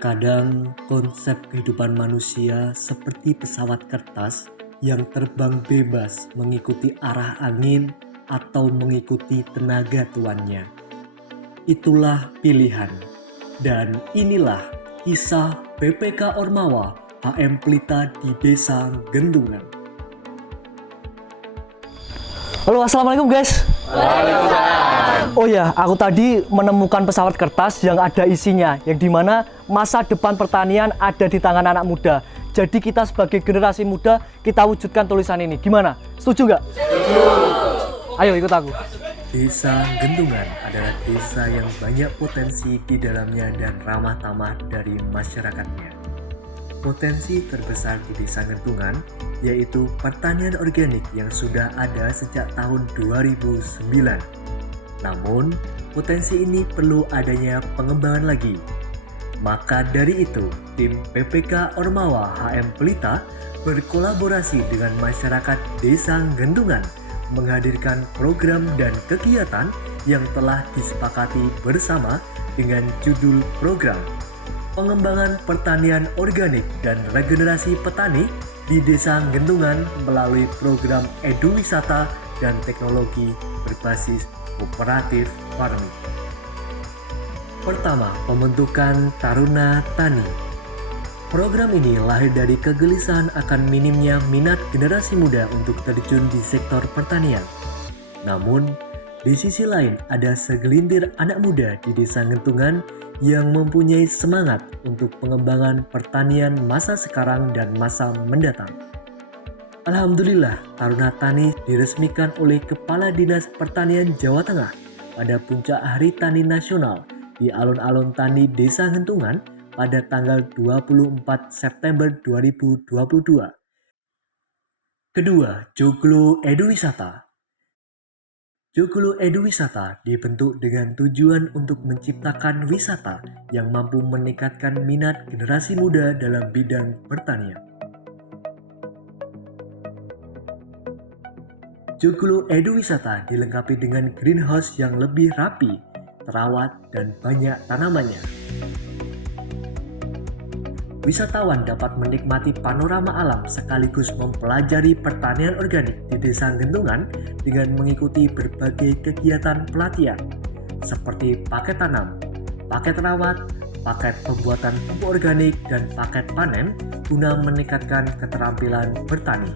Terkadang konsep kehidupan manusia seperti pesawat kertas yang terbang bebas mengikuti arah angin atau mengikuti tenaga tuannya. Itulah pilihan. Dan inilah kisah PPK Ormawa HM Pelita di Desa Gendungan. Halo, assalamualaikum guys. Waalaikumsalam. Oh ya, aku tadi menemukan pesawat kertas yang ada isinya, yang dimana masa depan pertanian ada di tangan anak muda. Jadi kita sebagai generasi muda, kita wujudkan tulisan ini. Gimana? Setuju nggak? Setuju. Ayo ikut aku. Desa Gendungan adalah desa yang banyak potensi di dalamnya dan ramah tamah dari masyarakatnya. Potensi terbesar di Desa Gendungan yaitu pertanian organik yang sudah ada sejak tahun 2009. Namun, potensi ini perlu adanya pengembangan lagi. Maka dari itu, tim PPK Ormawa HM Pelita berkolaborasi dengan masyarakat Desa Gendungan menghadirkan program dan kegiatan yang telah disepakati bersama dengan judul program Pengembangan Pertanian Organik dan Regenerasi Petani di Desa Gendungan melalui program Eduwisata dan Teknologi berbasis Kooperatif Farming. Pertama, pembentukan Taruna Tani. Program ini lahir dari kegelisahan akan minimnya minat generasi muda untuk terjun di sektor pertanian. Namun, di sisi lain ada segelintir anak muda di Desa Gendungan yang mempunyai semangat untuk pengembangan pertanian masa sekarang dan masa mendatang. Alhamdulillah, Taruna Tani diresmikan oleh Kepala Dinas Pertanian Jawa Tengah pada puncak Hari Tani Nasional di alun-alun Tani Desa Gendungan pada tanggal 24 September 2022. Kedua, Joglo Eduwisata. Joglo Eduwisata dibentuk dengan tujuan untuk menciptakan wisata yang mampu meningkatkan minat generasi muda dalam bidang pertanian. Joglo Eduwisata dilengkapi dengan greenhouse yang lebih rapi, terawat, dan banyak tanamannya. Wisatawan dapat menikmati panorama alam sekaligus mempelajari pertanian organik di Desa Gendungan dengan mengikuti berbagai kegiatan pelatihan seperti paket tanam, paket rawat, paket pembuatan pupuk organik, dan paket panen guna meningkatkan keterampilan bertani.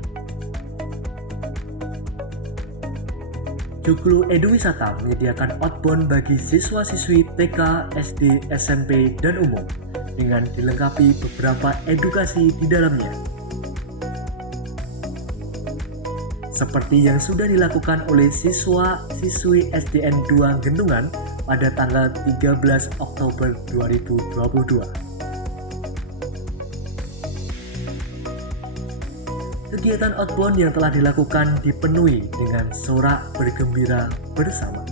Joglo Eduwisata menyediakan outbound bagi siswa-siswi TK, SD, SMP, dan umum dengan dilengkapi beberapa edukasi di dalamnya. Seperti yang sudah dilakukan oleh siswa-siswi SDN 2 Gendungan pada tanggal 13 Oktober 2022. Kegiatan outbound yang telah dilakukan dipenuhi dengan sorak bergembira bersama.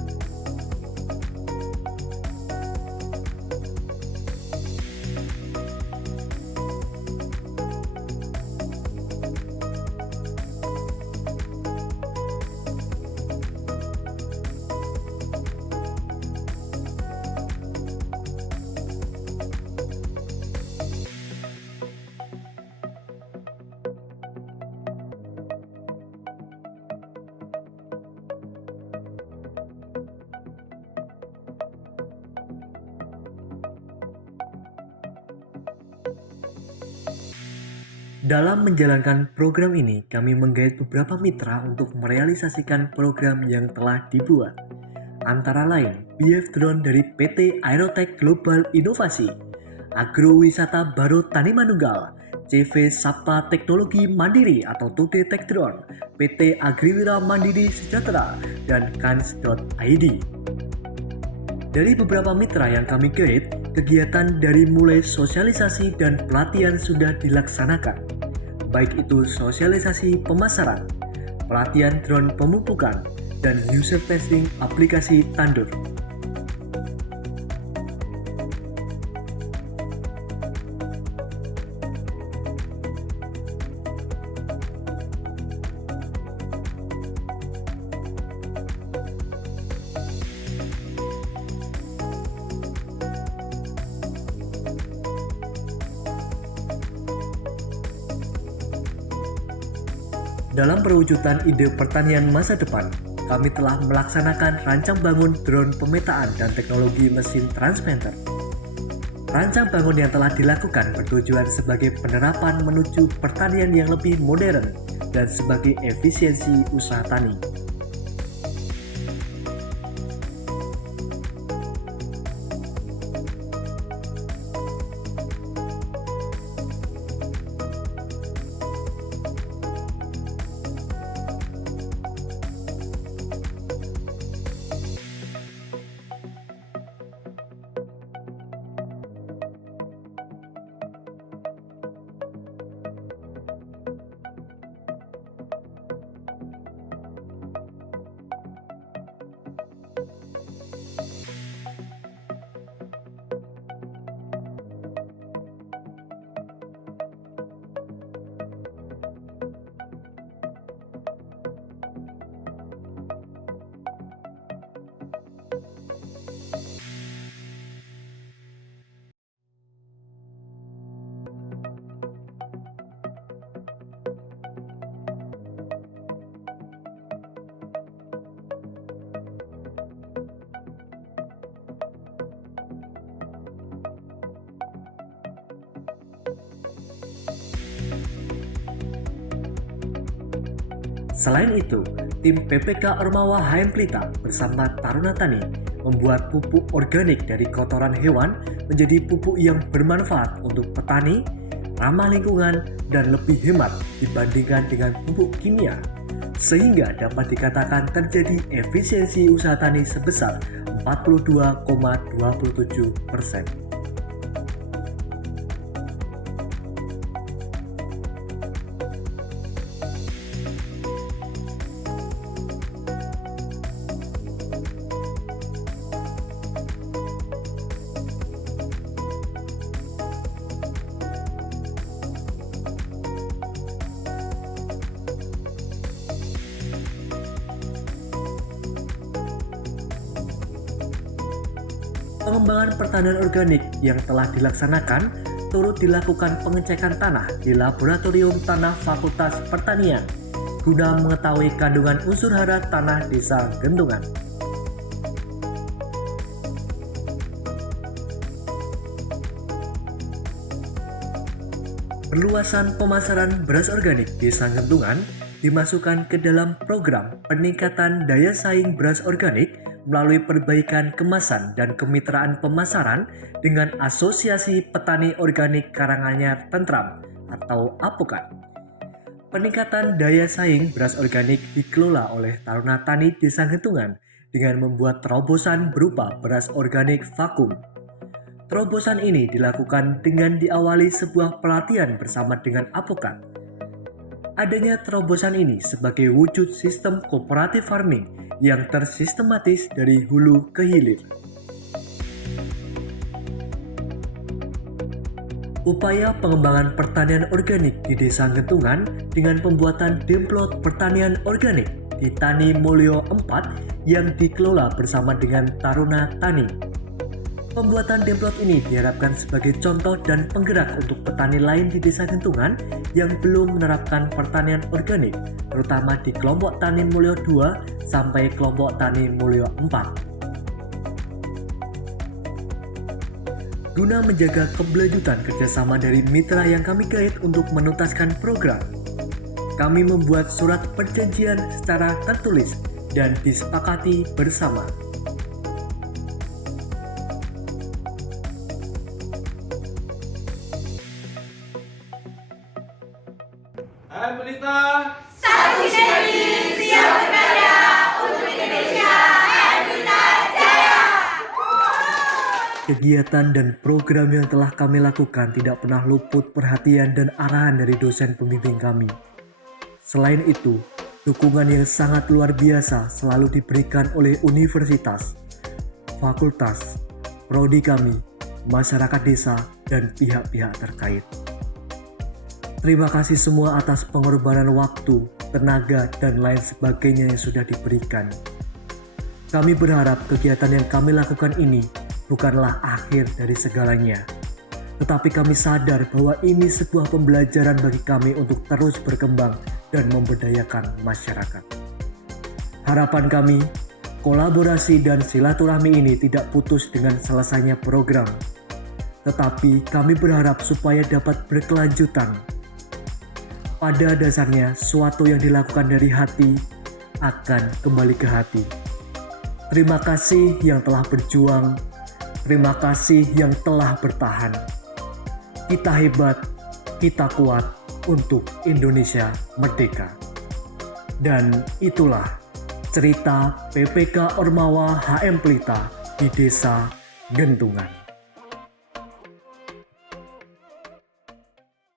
Dalam menjalankan program ini, kami menggait beberapa mitra untuk merealisasikan program yang telah dibuat. Antara lain, BF Drone dari PT Aerotech Global Inovasi, Agrowisata Baro Tani Manunggal, CV Sapta Teknologi Mandiri atau Tude Tech Drone, PT Agriwira Mandiri Sejahtera, dan Kans.id. Dari beberapa mitra yang kami gait, kegiatan dari mulai sosialisasi dan pelatihan sudah dilaksanakan, baik itu sosialisasi pemasaran, pelatihan drone pemupukan, dan user testing aplikasi tandur. Dalam perwujudan ide pertanian masa depan, kami telah melaksanakan rancang bangun drone pemetaan dan teknologi mesin transplanter. Rancang bangun yang telah dilakukan bertujuan sebagai penerapan menuju pertanian yang lebih modern dan sebagai efisiensi usaha tani. Selain itu, tim PPK Ormawa HM Pelita bersama Taruna Tani membuat pupuk organik dari kotoran hewan menjadi pupuk yang bermanfaat untuk petani, ramah lingkungan, dan lebih hemat dibandingkan dengan pupuk kimia, sehingga dapat dikatakan terjadi efisiensi usaha tani sebesar 42,27%. Pengembangan pertanian organik yang telah dilaksanakan turut dilakukan pengecekan tanah di Laboratorium Tanah Fakultas Pertanian guna mengetahui kandungan unsur hara tanah Desa Gentungan. Perluasan pemasaran beras organik Desa Gentungan dimasukkan ke dalam program peningkatan daya saing beras organik melalui perbaikan kemasan dan kemitraan pemasaran dengan Asosiasi Petani Organik Karanganyar Tentram atau APOKAT. Peningkatan daya saing beras organik dikelola oleh Taruna Tani Desa Gentungan dengan membuat terobosan berupa beras organik vakum. Terobosan ini dilakukan dengan diawali sebuah pelatihan bersama dengan APOKAT. Adanya terobosan ini sebagai wujud sistem cooperative farming yang tersistematis dari hulu ke hilir. Upaya pengembangan pertanian organik di Desa Gentungan dengan pembuatan demplot pertanian organik di Tani Mulyo 4 yang dikelola bersama dengan Taruna Tani. Pembuatan demplot ini diharapkan sebagai contoh dan penggerak untuk petani lain di Desa Gentungan yang belum menerapkan pertanian organik, terutama di kelompok Tani Mulyo 2 sampai kelompok Tani Mulyo 4. Guna menjaga keberlanjutan kerjasama dari mitra yang kami guide untuk menuntaskan program, kami membuat surat perjanjian secara tertulis dan disepakati bersama. HM Pelita. Satu Seri siap bekerja untuk Indonesia. HM Pelita Jaya. Kegiatan dan program yang telah kami lakukan tidak pernah luput perhatian dan arahan dari dosen pembimbing kami. Selain itu, dukungan yang sangat luar biasa selalu diberikan oleh universitas, fakultas, prodi kami, masyarakat desa, dan pihak-pihak terkait. Terima kasih semua atas pengorbanan waktu, tenaga, dan lain sebagainya yang sudah diberikan. Kami berharap kegiatan yang kami lakukan ini bukanlah akhir dari segalanya. Tetapi kami sadar bahwa ini sebuah pembelajaran bagi kami untuk terus berkembang dan memberdayakan masyarakat. Harapan kami, kolaborasi dan silaturahmi ini tidak putus dengan selesainya program, tetapi kami berharap supaya dapat berkelanjutan. Pada dasarnya, suatu yang dilakukan dari hati akan kembali ke hati. Terima kasih yang telah berjuang, terima kasih yang telah bertahan. Kita hebat, kita kuat untuk Indonesia merdeka. Dan itulah cerita PPK Ormawa HM Pelita di Desa Gentungan.